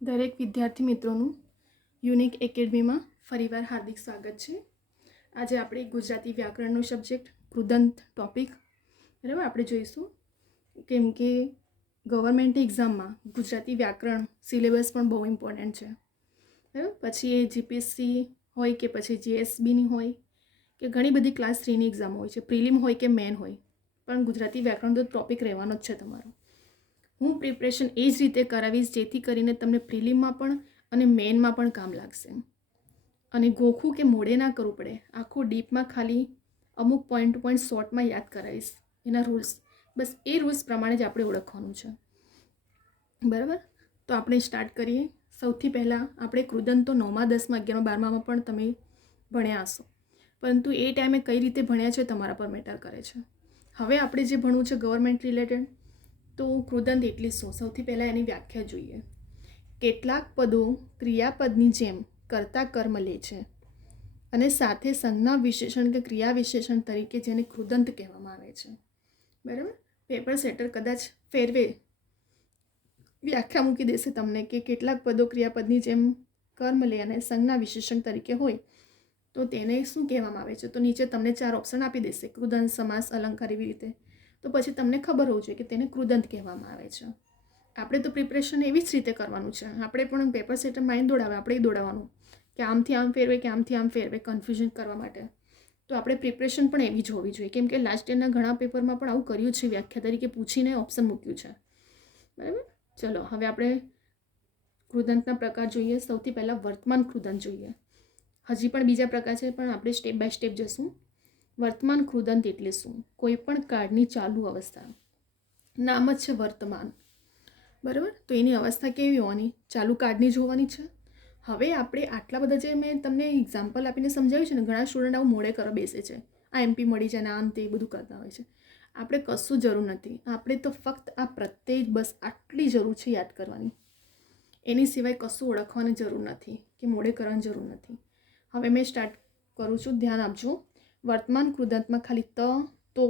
દરેક વિદ્યાર્થી મિત્રોનું યુનિક એકેડમીમાં ફરીવાર હાર્દિક સ્વાગત છે. આજે આપણે ગુજરાતી વ્યાકરણનો સબ્જેક્ટ કૃદંત ટોપિક બરાબર આપણે જોઈશું, કેમ કે ગવર્મેન્ટ એક્ઝામમાં ગુજરાતી વ્યાકરણ સિલેબસ પણ બહુ ઇમ્પોર્ટન્ટ છે. બરાબર, પછી એ જીપીએસસી હોય કે પછી જીએસબીની હોય કે ઘણી બધી ક્લાસ 3ની એક્ઝામ હોય છે, પ્રિલિમ હોય કે મેન હોય, પણ ગુજરાતી વ્યાકરણ તો ટોપિક રહેવાનો જ છે તમારો. હું પ્રિપરેશન એ જ રીતે કરાવીશ જેથી કરીને તમને પ્રિલિમમાં પણ અને મેઇનમાં પણ કામ લાગશે. અને ગોખું કે મોડે ના કરવું પડે, આખું ડીપમાં ખાલી અમુક પોઈન્ટ શોર્ટમાં યાદ કરાવીશ. એના રૂલ્સ, બસ એ રૂલ્સ પ્રમાણે જ આપણે ઓળખવાનું છે. બરાબર, તો આપણે સ્ટાર્ટ કરીએ. સૌથી પહેલાં આપણે કૃદંત તો 9મા 10મા 11મા 12મામાં પણ તમે ભણ્યા હશો, પરંતુ એ ટાઈમે કઈ રીતે ભણ્યા છે તમારા પર મેટર કરે છે. હવે આપણે જે ભણવું છે ગવર્મેન્ટ રિલેટેડ, તો કૃદંત એટલે શું? સૌથી પહેલાં એની વ્યાખ્યા જોઈએ. કેટલાક પદો ક્રિયાપદની જેમ કર્તા કર્મ લે છે અને સાથે સંજ્ઞા વિશેષણ કે ક્રિયા વિશેષણ તરીકે જેને કૃદંત કહેવામાં આવે છે. બરાબર, પેપર સેટર કદાચ ફેરવે વ્યાખ્યા મૂકી દેશે તમને કે કેટલાક પદો ક્રિયાપદની જેમ કર્મ લે અને સંજ્ઞા વિશેષણ તરીકે હોય, તો તેને શું કહેવામાં આવે છે? તો નીચે તમને 4 ઓપ્શન આપી દેશે, કૃદંત, સમાસ, અલંકાર, એવી રીતે. તો પછી તમને ખબર હોવું જોઈએ કે તેને કૃદંત કહેવામાં આવે છે. આપણે તો પ્રિપરેશન એવી જ રીતે કરવાનું છે. આપણે પણ પેપર સેટર માઇન્ડ દોડાવે, આપણે દોડાવવાનું કે આમથી આમ ફેરવે કે આમથી આમ ફેરવે, કન્ફ્યુઝન કરવા માટે. તો આપણે પ્રિપરેશન પણ એવી જ હોવી જોઈએ, કેમ કે લાસ્ટ યરના ઘણા પેપરમાં પણ આવું કર્યું છે, વ્યાખ્યા તરીકે પૂછીને ઓપ્શન મૂક્યું છે. બરાબર, ચલો હવે આપણે કૃદંતના પ્રકાર જોઈએ. સૌથી પહેલાં વર્તમાન કૃદંત જોઈએ. હજી પણ બીજા પ્રકાર છે, પણ આપણે સ્ટેપ બાય સ્ટેપ જશું. વર્તમાન કૃદંત એટલે શું? કોઈ પણ કાળની ચાલુ અવસ્થા, નામ જ છે વર્તમાન. બરાબર, તો એની અવસ્થા કેવી હોવાની? ચાલુ કાળની જ હોવાની છે. હવે આપણે આટલા બધા જે મેં તમને એક્ઝામ્પલ આપીને સમજાવ્યું છે ને, ઘણા સ્ટુડન્ટ આવું મોડે કરવા બેસે છે, આ એમપી મળી જાય ને આ અંતે એ બધું કરતા હોય છે. આપણે કશું જરૂર નથી. આપણે તો ફક્ત આ પ્રત્યય બસ આટલી જરૂર છે યાદ કરવાની. એની સિવાય કશું ઓળખવાની જરૂર નથી કે મોડે કરવાની જરૂર નથી. હવે મેં સ્ટાર્ટ કરું છું, ધ્યાન આપજો. વર્તમાન કૃદંતમાં ખાલી ત, તો,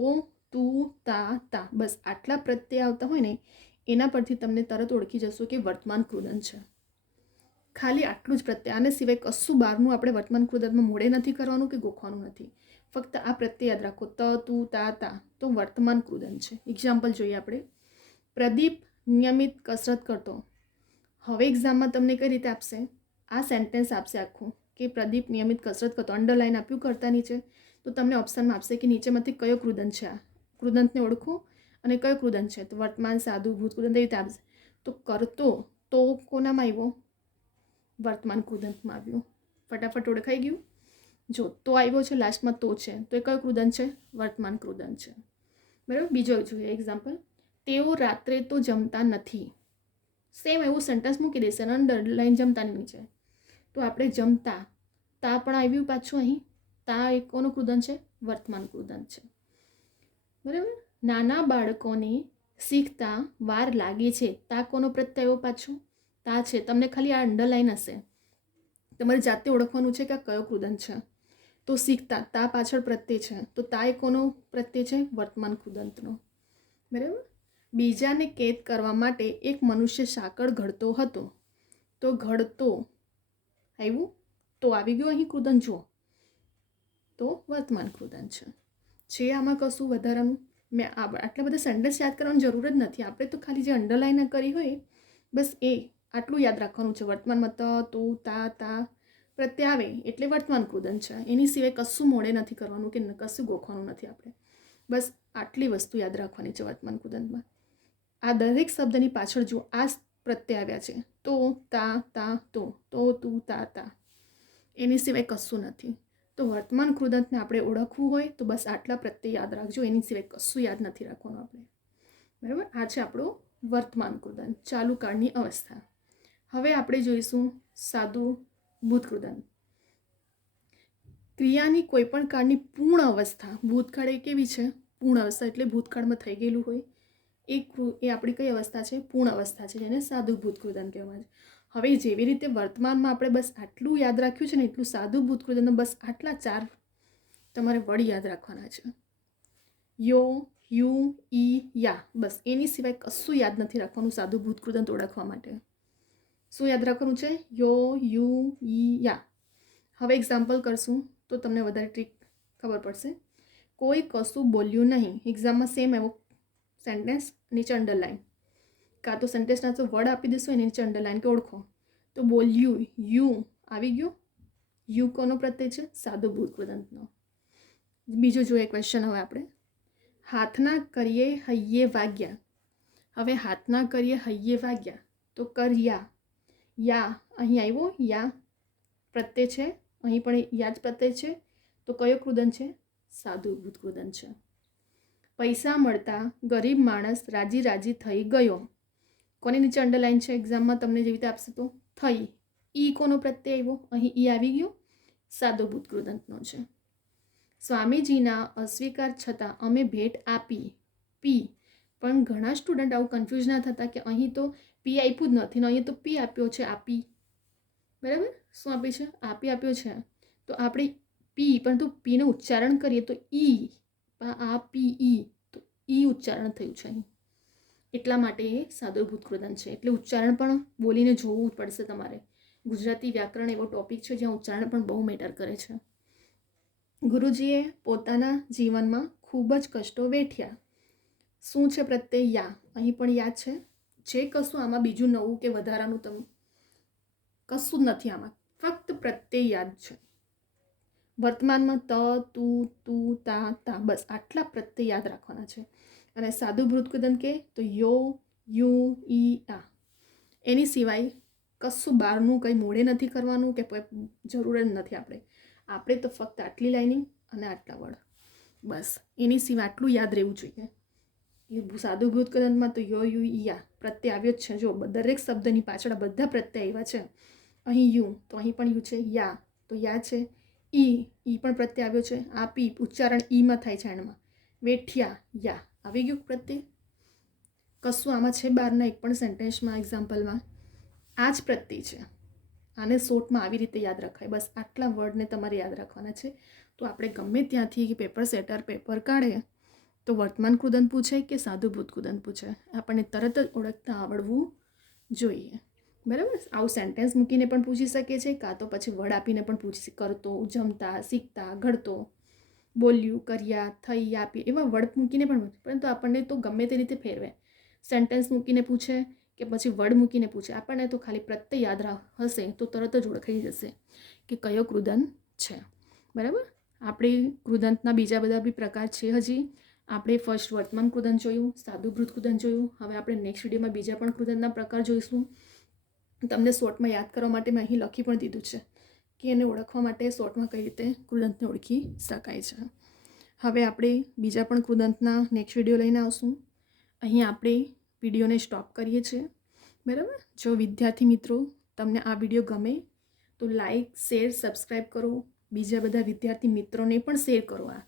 તું, તા, તા, બસ આટલા પ્રત્યય આવતા હોય ને, એના પરથી તમને તરત ઓળખી જશો કે વર્તમાન કૃદંત છે. ખાલી આટલું જ પ્રત્યય, આને સિવાય કશું બહારનું આપણે વર્તમાન કૃદંતમાં મોડે નથી કરવાનું કે ગોખવાનું નથી. ફક્ત આ પ્રત્યય યાદ રાખો, ત, તું, તા, તા, તો વર્તમાન કૃદંત છે. એક્ઝામ્પલ જોઈએ આપણે. પ્રદીપ નિયમિત કસરત કરતો. હવે એક્ઝામમાં તમને કઈ રીતે આપશે? આ સેન્ટેન્સ આપશે આખું કે પ્રદીપ નિયમિત કસરત કરતો, અંડરલાઈન આપ્યું કરતા નીચે, તો તમને ઓપ્શનમાં આપશે કે નીચેમાંથી કયો કૃદંત છે. આ કૃદંતને ઓળખો અને કયો કૃદંત છે, તો વર્તમાન, સાદું, ભૂત કૃદંત એવી રીતે આપશે. તો કરતો, તો કોનામાં આવ્યો? વર્તમાન કૃદંતમાં આવ્યું. ફટાફટ ઓળખાઈ ગયું. જો તો આવ્યો છે લાસ્ટમાં, તો છે, તો એ કયો કૃદંત છે? વર્તમાન કૃદંત છે. બરાબર, બીજો જોઈએ એક્ઝામ્પલ. તેઓ રાત્રે તો જમતા નથી. સેમ એવું સેન્ટેન્સ મૂકી દેશે, અંડરલાઈન જમતાની નીચે. તો આપણે જમતા, તા પણ આવ્યું પાછું અહીં. તા એક કોનું કૃદંત છે? વર્તમાન કૃદંત છે. બરાબર, નાના બાળકોને શીખતા વાર લાગે છે. તા કોનો પ્રત્યય પાછું? તા છે. તમને ખાલી આ અંડરલાઈન હશે, તમારે જાતે ઓળખવાનું છે કે આ કયો કૃદંત છે. તો શીખતા, તા પાછળ પ્રત્યય છે, તો તા એ કોનો પ્રત્યય છે? વર્તમાન કૃદંતનો. બરાબર, બીજાને કેદ કરવા માટે એક મનુષ્ય સાંકળ ઘડતો હતો. તો ઘડતો આવ્યું, તો આવી ગયું અહીં કૃદંત, જુઓ, તો વર્તમાન કૃદંત છે. આમાં કશું વધારાનું મેં આટલા બધા સેન્ટેન્સ યાદ કરવાની જરૂર જ નથી. આપણે તો ખાલી જે અંડરલાઈન કરી હોય બસ એ આટલું યાદ રાખવાનું છે. વર્તમાનમાં ત, તો, તા, તા પ્રત્યય આવે એટલે વર્તમાન કૃદંત છે. એની સિવાય કશું મોડે નથી કરવાનું કે કશું ગોખવાનું નથી. આપણે બસ આટલી વસ્તુ યાદ રાખવાની છે વર્તમાન કૃદંતમાં. આ દરેક શબ્દની પાછળ જો આ પ્રત્યય આવ્યા છે, તો, તા, તા, તો, તું, તા, તા, એની સિવાય કશું નથી. તો વર્તમાન કૃદંતને આપણે ઓળખવું હોય તો બસ આટલા પ્રત્યય યાદ રાખજો, એની સિવાય કશું યાદ નથી રાખવાનું આપણે. બરાબર, આ છે આપણું વર્તમાન કૃદંત, ચાલુ કાળની અવસ્થા. હવે આપણે જોઈશું સાદું ભૂતકૃદંત. ક્રિયાની કોઈ પણ કાળની પૂર્ણ અવસ્થા. ભૂતકાળ એ કેવી છે? પૂર્ણ અવસ્થા, એટલે ભૂતકાળમાં થઈ ગયેલું હોય એ આપણી કઈ અવસ્થા છે? પૂર્ણ અવસ્થા છે, જેને સાદું ભૂતકૃદંત કહેવાય છે. હવે જેવી રીતે વર્તમાનમાં આપણે બસ આટલું યાદ રાખ્યું છે ને, એટલું સાદું ભૂતકૃદંત બસ આટલા 4 તમારે વર્ડ યાદ રાખવાના છે. યો, યુ, ઈ, યા, બસ એની સિવાય કશું યાદ નથી રાખવાનું સાદું ભૂતકૃદંત ઓળખવા માટે. શું યાદ રાખવાનું છે? યો, યુ, ઈ, યા. હવે એક્ઝામ્પલ કરશું તો તમને વધારે ટ્રીક ખબર પડશે. કોઈ કશું બોલ્યું નહીં. એક્ઝામમાં સેમ એવો સેન્ટેન્સ નીચે અંડરલાઈન, કાં તો સેન્ટેન્સના તો વર્ડ આપી દઈશું એની નીચે અંડરલાઈન કે ઓળખો. તો બોલ્યું, યુ આવી ગયું. યુ કોનો પ્રત્યય છે? સાદું ભૂતકૃદંતનો. બીજું જોઈએ ક્વેશ્ચન હવે આપણે. હાથના કરીએ હૈયે વાગ્યા. હવે હાથના કરીએ હૈયે વાગ્યા તો કર્યા. યા અહીં આવ્યો, યા પ્રત્યય છે, અહીં પણ યા જ પ્રત્યય છે. તો કયો કૃદંત છે? સાદું ભૂતકૃદંત છે. પૈસા મળતા ગરીબ માણસ રાજી રાજી થઈ ગયો. કોની નીચે અંડરલાઈન છે? એક્ઝામમાં તમને જેવી રીતે આપશે તો થઈ. ઈ કોનો પ્રત્યય આવ્યો? અહીં ઈ આવી ગયો, સાદો ભૂતકૃદંતનો છે. સ્વામીજીના અસ્વીકાર છતાં અમે ભેટ આપી. પી. પણ ઘણા સ્ટુડન્ટ આવું કન્ફ્યુઝ ના થતા કે અહીં તો પી આપ્યું જ નથી ને અહીં તો પી આપ્યો છે, આપી. બરાબર, શું આપી છે? આપી આપ્યો છે. તો આપણે પી, પરંતુ પીનું ઉચ્ચારણ કરીએ તો ઈ, આ પી ઈ, તો ઈ ઉચ્ચારણ થયું છે અહીં. એટલા માટે એ સાદો ભૂતકૃદંત છે. એટલે ઉચ્ચારણ પણ બોલીને જોવું પડશે તમારે. ગુજરાતી વ્યાકરણ એવો ટોપિક છે જ્યાં ઉચ્ચારણ પણ બહુ મેટર કરે છે. ગુરુજીએ પોતાના જીવનમાં ખૂબ જ કષ્ટો વેઠ્યા. શું છે પ્રત્યય? યા. અહીં પણ યા છે. જે કશું આમાં બીજું નવું કે વધારાનું તમે કશું જ નથી આમાં, ફક્ત પ્રત્યય યાદ છે. વર્તમાનમાં ત, તું, તું, તા, તા, બસ આટલા પ્રત્યય યાદ રાખવાના છે. અને સાદું ભૂતકૃદંત કે તો યો, યુ, ઈ, આ. એની સિવાય કશું બહારનું કંઈ મોડે નથી કરવાનું કે જરૂર જ નથી. આપણે તો ફક્ત આટલી લાઇનિંગ અને આટલા વર્ડ, બસ એની સિવાય આટલું યાદ રહેવું જોઈએ. એ સાદું ભૂતકૃદંતમાં તો યો, યુ, ઈ, આ પ્રત્યય આવ્યો જ છે. જો દરેક શબ્દની પાછળ બધા પ્રત્યય આવ્યા છે. અહીં યુ તો અહીં પણ યુ છે. યા તો યા છે. ઈ પણ પ્રત્યય આવ્યો છે. આ પી ઉચ્ચારણ ઈમાં થાય છે એન્ડમાં. વેઠ્યા, યા આવી ગયું પ્રત્યય. કશું આમાં છે બહારના એક પણ સેન્ટેન્સમાં એક્ઝામ્પલમાં આ જ પ્રત્યય છે. આને શોર્ટમાં આવી રીતે યાદ રખાય. બસ આટલા વર્ડને તમારે યાદ રાખવાના છે. તો આપણે ગમે ત્યાંથી પેપર સેટર પેપર કાઢે તો વર્તમાન કૃદંત પૂછે કે સાદું ભૂતકૃદંત પૂછે, આપણને તરત જ ઓળખતા આવડવું જોઈએ. બરાબર, આવું સેન્ટેન્સ મૂકીને પણ પૂછી શકે છે, કાં તો પછી વર્ડ આપીને પણ પૂછી. કરતો, જમતા, શીખતા, ઘડતો, બોલ્યું, કર્યા, થઈ, આપી એવા વર્ડ મૂકીને પણ, પરંતુ આપણને તો ગમે તે રીતે ફેરવે. સેન્ટેન્સ મૂકીને પૂછે કે પછી વર્ડ મૂકીને પૂછે, આપણને તો ખાલી પ્રત્યય યાદ હશે તો તરત જ ઓળખાઈ જશે કે કયો કૃદંત છે. બરાબર, આપણે કૃદંતના બીજા બધા બી પ્રકાર છે. હજી આપણે ફર્સ્ટ વર્તમાન કૃદંત જોયું, સાદું ભૂતકૃદંત જોયું. હવે આપણે નેક્સ્ટ વિડીયોમાં બીજા પણ કૃદંતના પ્રકાર જોઈશું. તમને શોર્ટમાં યાદ કરવા માટે મેં અહીં લખી પણ દીધું છે કે એને ઓળખવા માટે શોર્ટમાં કઈ રીતે કૃદંતને ઓળખી શકાય છે. હવે આપણે બીજા પણ કૃદંતના નેક્સ્ટ વિડીયો લઈને આવશું. અહીં આપણે વિડીયોને સ્ટોપ કરીએ છીએ. બરાબર, જો વિદ્યાર્થી મિત્રો તમને આ વિડીયો ગમે તો લાઈક, શેર, સબસ્ક્રાઈબ કરો. બીજા બધા વિદ્યાર્થી મિત્રોને પણ શેર કરો આ.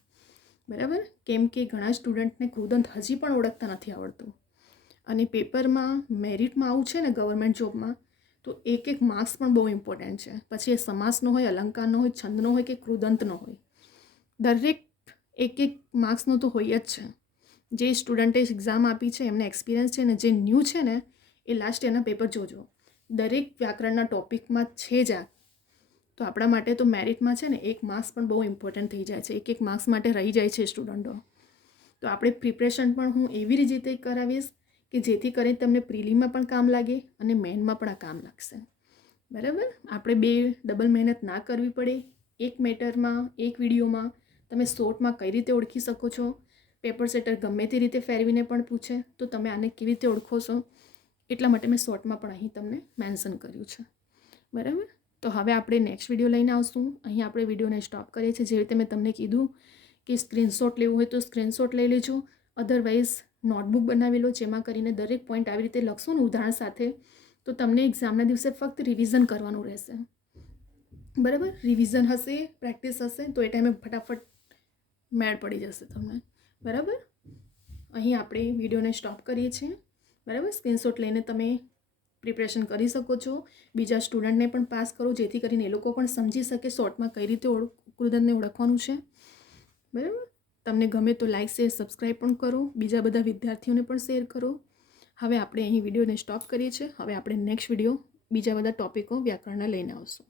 બરાબર, કેમ કે ઘણા સ્ટુડન્ટને કૃદંત હજી પણ ઓળખતા નથી આવડતું. અને પેપરમાં મેરિટમાં આવું છે ને ગવર્મેન્ટ જોબમાં, તો એક માર્ક્સ પણ બહુ ઇમ્પોર્ટન્ટ છે. પછી એ સમાસનો હોય, અલંકારનો હોય, છંદનો હોય કે કૃદંતનો હોય, દરેક એક માર્ક્સનો તો હોય જ છે. જે સ્ટુડન્ટે એક્ઝામ આપી છે એમને એક્સપિરિયન્સ છે ને, જે ન્યૂ છે ને એ લાસ્ટ એના પેપર જોજો. દરેક વ્યાકરણના ટોપિકમાં છે જ આ. તો આપણા માટે તો મેરિટમાં છે ને એક માર્ક્સ પણ બહુ ઇમ્પોર્ટન્ટ થઈ જાય છે. એક માર્ક્સ માટે રહી જાય છે સ્ટુડન્ટો. તો આપણે પ્રિપરેશન પણ હું એવી રીતે કરાવીશ કે જેથી કરીને તમને પ્રિલીમાં પણ કામ લાગે અને મેઇનમાં પણ આ કામ લાગશે. બરાબર, આપણે બે ડબલ મહેનત ના કરવી પડે. એક મેટરમાં, એક વિડીયોમાં તમે શોર્ટમાં કઈ રીતે ઓળખી શકો છો. પેપર સેટર ગમે તે રીતે ફેરવીને પણ પૂછે તો તમે આને કેવી રીતે ઓળખો છો, એટલા માટે મેં શોર્ટમાં પણ અહીં તમને મેન્શન કર્યું છે. બરાબર, તો હવે આપણે નેક્સ્ટ વિડીયો લઈને આવશું. અહીં આપણે વિડીયોને સ્ટોપ કરીએ છીએ. જે રીતે મેં તમને કીધું કે સ્ક્રીનશોટ લેવું હોય તો સ્ક્રીનશોટ લઈ લેજો. અધરવાઇઝ નોટબુક બનાવી લો, જેમાં કરીને દરેક પોઈન્ટ આવી રીતે લખશો ને ઉદાહરણ સાથે, તો તમને એક્ઝામના દિવસે ફક્ત રિવિઝન કરવાનું રહેશે. બરાબર, રિવિઝન હશે, પ્રેક્ટિસ હશે તો એ ટાઈમે ફટાફટ મેળ પડી જશે તમને. બરાબર, અહીં આપણે વિડીયોને સ્ટોપ કરીએ છીએ. બરાબર, સ્ક્રીનશોટ લઈને તમે પ્રિપરેશન કરી શકો છો. બીજા સ્ટુડન્ટને પણ પાસ કરો, જેથી કરીને એ લોકો પણ સમજી શકે શોર્ટમાં કઈ રીતે કૃદંતને ઓળખવાનું છે. બરાબર, તમને ગમે તો લાઈક, શેર, સબસ્ક્રાઈબ પણ કરો. બીજા બધા વિદ્યાર્થીઓને પણ શેર કરો. હવે આપણે અહીં વિડીયોને સ્ટોપ કરીએ છીએ. હવે આપણે નેક્સ્ટ વિડીયો બીજા બધા ટૉપિકો વ્યાકરણના લઈને આવશું.